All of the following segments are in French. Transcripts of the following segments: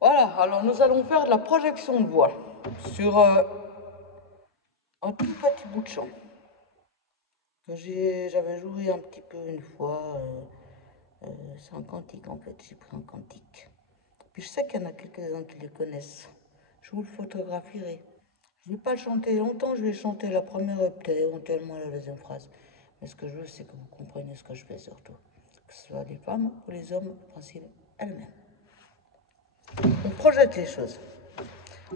Voilà, alors nous allons faire de la projection de voix sur un tout petit bout de chant que j'avais joué un petit peu une fois. C'est un cantique en fait, j'ai pris un cantique. Puis je sais qu'il y en a quelques-uns qui le connaissent. Je vous le photographierai. Je ne vais pas le chanter longtemps, je vais chanter la première octave, éventuellement la deuxième phrase. Mais ce que je veux, c'est que vous compreniez ce que je fais surtout. Que ce soit les femmes ou les hommes, le principe elles-mêmes. On projette les choses.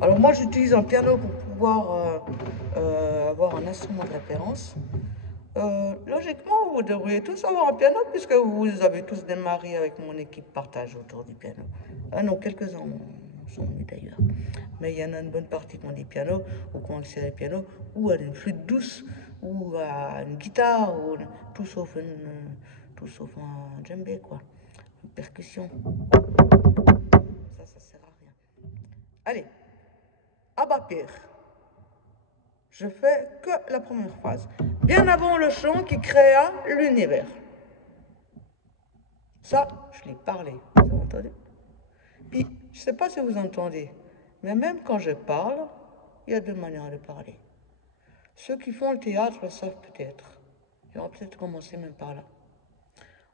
Alors moi j'utilise un piano pour pouvoir avoir un instrument de référence. Logiquement, vous devriez tous avoir un piano puisque vous avez tous démarré avec mon équipe partage autour du piano. Ah non, quelques-uns sont mis d'ailleurs. Mais il y en a une bonne partie qui ont des pianos ou qui ont accès à des pianos ou à une flûte douce ou à une guitare ou tout sauf un djembé quoi, une percussion. Ça sert à rien. Allez, Abapir. Je fais que la première phrase. Bien avant le chant qui créa l'univers. Ça, je l'ai parlé. Vous avez entendu? Puis, je ne sais pas si vous entendez, mais même quand je parle, il y a deux manières de parler. Ceux qui font le théâtre le savent peut-être. Et on va peut-être commencer même par là.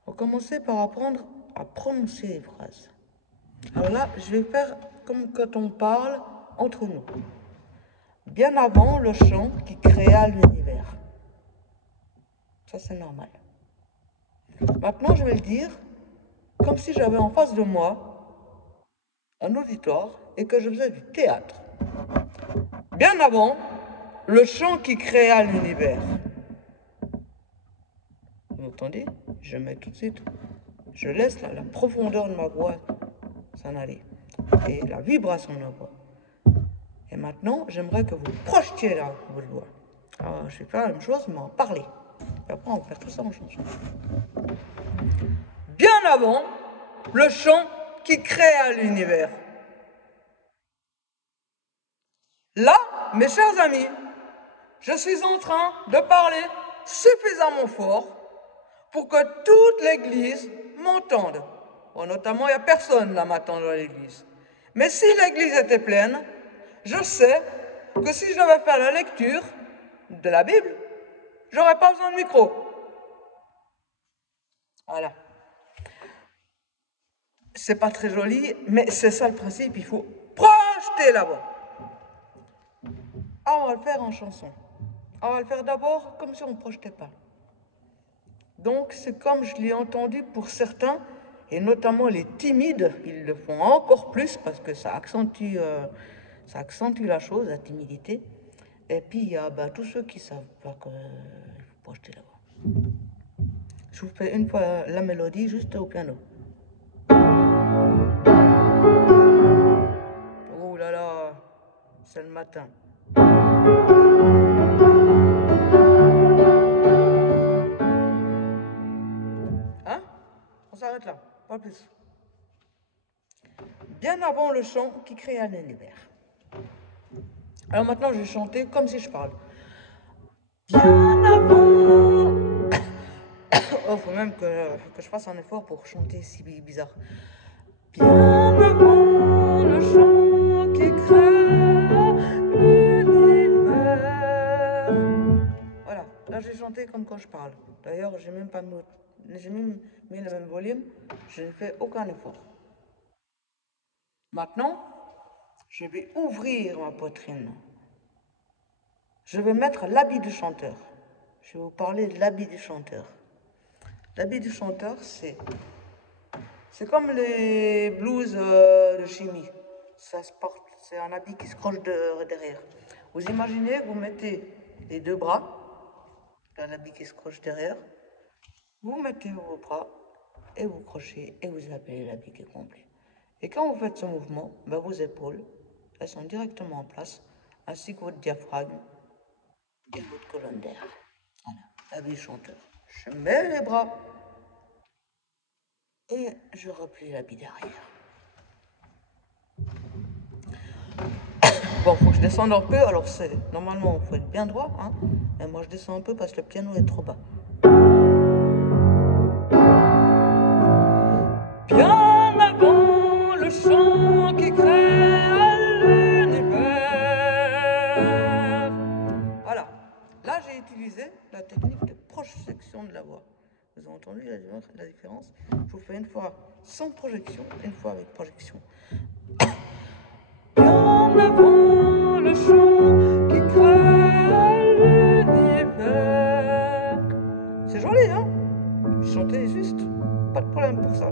On va commencer par apprendre à prononcer les phrases. Alors là, je vais faire comme quand on parle entre nous. Bien avant le chant qui créa l'univers. Ça, c'est normal. Maintenant, je vais le dire comme si j'avais en face de moi un auditoire et que je faisais du théâtre. Bien avant le chant qui créa l'univers. Vous entendez? Je mets tout de suite. Je laisse la profondeur de ma voix s'en aller. Et la vibration de ma voix. Et maintenant, j'aimerais que vous projetiez là votre voix. Alors, je vais faire la même chose, mais en parler. Et après, on va faire tout ça en chanson. Bien avant le chant qui créa l'univers. Là, mes chers amis, je suis en train de parler suffisamment fort pour que toute l'église m'entende. Bon, notamment, il n'y a personne là maintenant dans l'église. Mais si l'église était pleine, je sais que si je devais faire la lecture de la Bible, j'aurais pas besoin de micro. Voilà. C'est pas très joli, mais c'est ça le principe, il faut projeter la voix. Ah, on va le faire en chanson. On va le faire d'abord comme si on ne projetait pas. Donc, c'est comme je l'ai entendu pour certains, et notamment les timides, ils le font encore plus parce que ça accentue la chose, la timidité. Et puis, il y a tous ceux qui ne savent pas qu'il faut projeter la voix. Je vous fais une fois la mélodie juste au piano. Oh là là, c'est le matin. Hein? On s'arrête là, pas plus. Bien avant le chant qui créa l'univers. Alors maintenant, je vais chanter comme si je parle. Bien avant. Oh, faut même que je fasse un effort pour chanter si bizarre. Bien avant le chant qui créa l'univers. Voilà, là j'ai chanté comme quand je parle. D'ailleurs, j'ai même mis le même volume. Je n'ai fait aucun effort. Maintenant, je vais ouvrir ma poitrine. Je vais mettre l'habit du chanteur. Je vais vous parler de l'habit du chanteur. L'habit du chanteur, c'est comme les blouses de chimie. Ça se porte, c'est un habit qui se croche derrière. Vous imaginez, vous mettez les deux bras, dans l'habit qui se croche derrière, vous mettez vos bras et vous crochez et vous appelez l'habit qui est complet. Et quand vous faites ce mouvement, vos épaules, elles sont directement en place, ainsi que votre diaphragme et votre colonne d'air. Voilà, l'habit chanteur. Je mets les bras et je replie l'habit derrière. Bon, faut que je descende un peu, alors normalement il faut être bien droit, hein, mais moi je descends un peu parce que le piano est trop bas. Bien avant le chant qui crée projection de la voix. Vous avez entendu la différence? Je vous fais une fois sans projection, une fois avec projection. En avant le chant qui crée l'univers. C'est joli, hein? Chanter juste, pas de problème pour ça.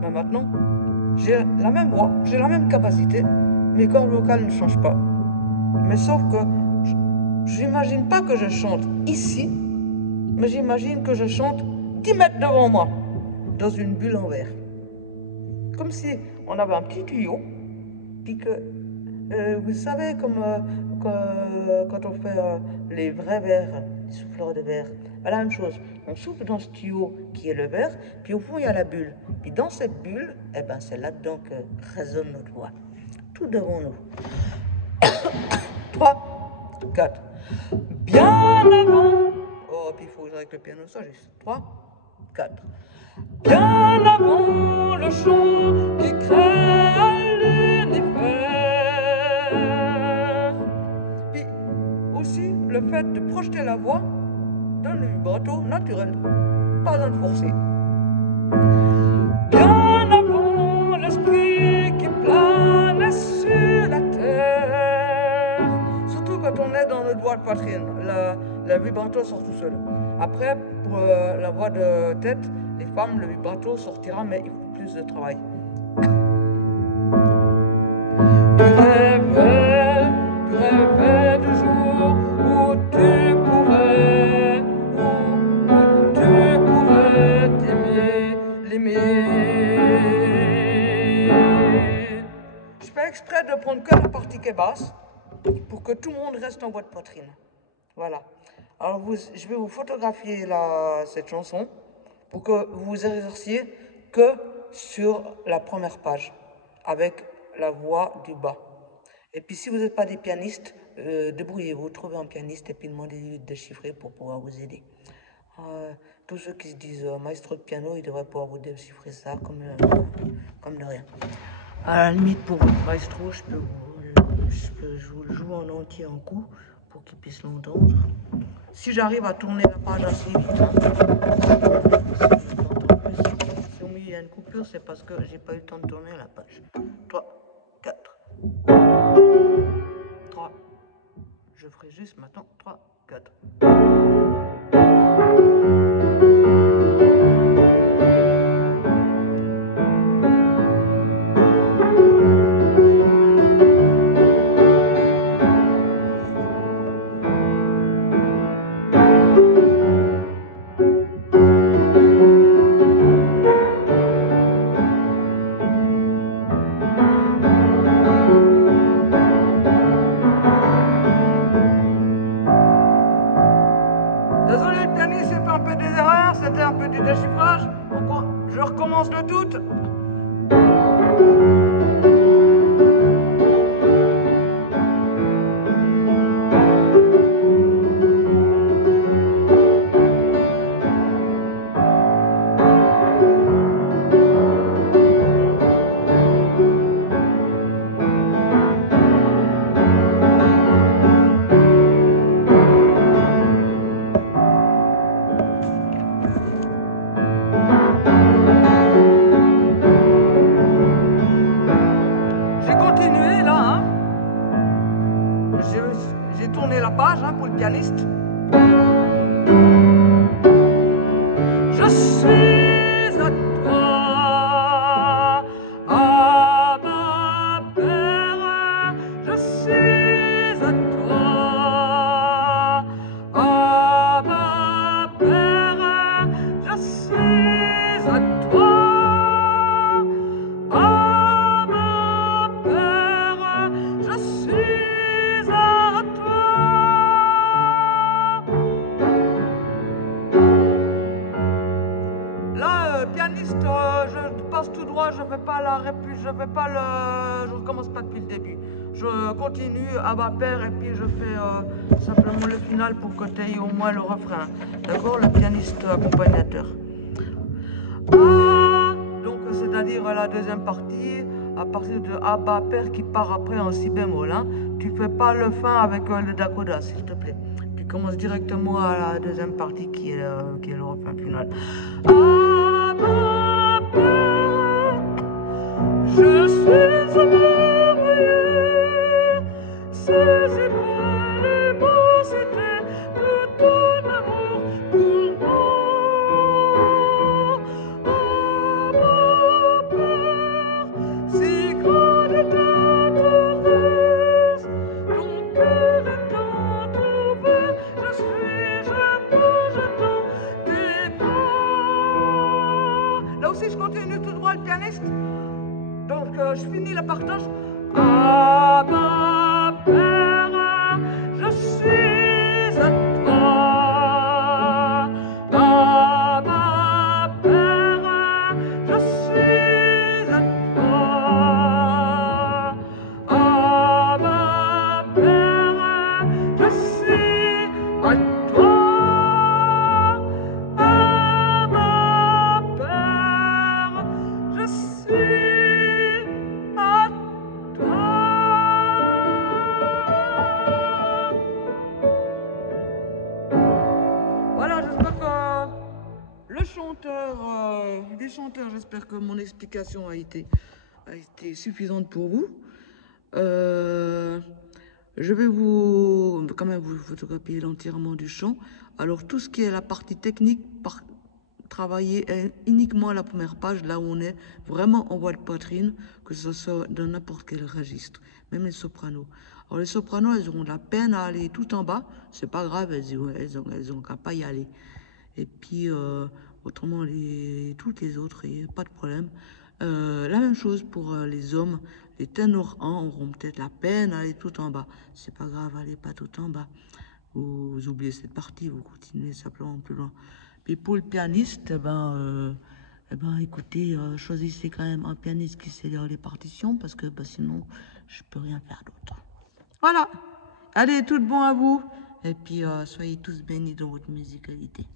Mais maintenant, j'ai la même voix, j'ai la même capacité, mes cordes vocales ne changent pas. Mais sauf que j'imagine pas que je chante ici, mais j'imagine que je chante 10 mètres devant moi, dans une bulle en verre. Comme si on avait un petit tuyau, puis que, vous savez, comme quand on fait les vrais verres, les souffleurs de verre, la même chose. On souffle dans ce tuyau qui est le verre, puis au fond il y a la bulle. Puis dans cette bulle, eh ben, c'est là-dedans que résonne notre voix. Tout devant nous. 3, 4. Bien avant. Oh, puis il faut que j'arrête le piano, ça juste. 3, 4. Bien avant le chant qui crée l'univers. Puis aussi, le fait de projeter la voix donne le vibrato naturel, pas besoin de forcer. Bien avant l'esprit qui plane sur la terre. Surtout quand on est dans notre voix de poitrine, le vibrato sort tout seul. Après, pour la voix de tête, les femmes, le vibrato sortira, mais il faut plus de travail. Tu rêvais du jour où tu pourrais, t'aimer, l'aimer. Je fais exprès de prendre que la partie qui est basse, pour que tout le monde reste en voix de poitrine. Voilà. Alors je vais vous photographier cette chanson pour que vous vous exerciez que sur la première page, avec la voix du bas. Et puis si vous n'êtes pas des pianistes, débrouillez-vous, trouvez un pianiste et puis demandez-lui de déchiffrer pour pouvoir vous aider. Tous ceux qui se disent maestro de piano, ils devraient pouvoir vous déchiffrer ça comme de rien. À la limite, pour votre maestro, je vous le joue en entier en coup pour qu'il puisse l'entendre. Si j'arrive à tourner la page assez vite, hein, si au milieu il y a une coupure, c'est parce que j'ai pas eu le temps de tourner la page. 3, 4. 3. Je ferai juste maintenant 3, 4. Désolé le pianiste, j'ai fait un peu des erreurs, c'était un peu du déchiffrage. Je recommence le tout. J'ai tourné la page pour le pianiste. Je suis à toi, à ma père. Je suis à toi, à ma père. Je suis à toi, à ma père. Je suis à toi. Là, pianiste, je passe tout droit, je fais pas la répuse, je recommence pas depuis le début. Je continue à bas père et puis je fais simplement le final pour que tu aies au moins le refrain. D'accord, le pianiste accompagnateur. Ah, donc c'est-à-dire la deuxième partie, à partir de A bas père qui part après en si bémol. Hein. Tu fais pas le fin avec le dacoda, s'il te plaît. Puis puis commence directement à la deuxième partie qui est le refrain final. Ah, ma peur, je suis merveilleux, saisis par l'immensité de ton amour pour moi. Ah, ma peur, si grande est ta tendresse, ton cœur étant ouvert, je peux, j'attends tes pas. Là aussi, je continue tout droit le pianiste. Donc, je finis le partage. Ah, ma peur, je suis à toi. Ah, ma peur, je suis à toi. Ah, ma peur, je suis à toi. Ah, ma peur, je suis à toi. Voilà, j'espère que les chanteurs, j'espère que mon explication a été suffisante pour vous. Je vais quand même vous photographier l'entièrement du chant. Alors tout ce qui est la partie technique, travailler uniquement à la première page, là où on est vraiment en voix de poitrine, que ce soit dans n'importe quel registre, même les sopranos. Alors les sopranos, elles auront de la peine à aller tout en bas, c'est pas grave, elles ont qu'à pas y aller. Et puis autrement, toutes les autres, il n'y a pas de problème. La même chose pour les hommes, les ténors 1 auront peut-être la peine à aller tout en bas. C'est pas grave, allez pas tout en bas. Vous oubliez cette partie, vous continuez simplement plus loin. Puis pour le pianiste, écoutez, choisissez quand même un pianiste qui sait lire les partitions, parce que sinon, je peux rien faire d'autre. Voilà. Allez, tout bon à vous. Et puis, soyez tous bénis dans votre musicalité.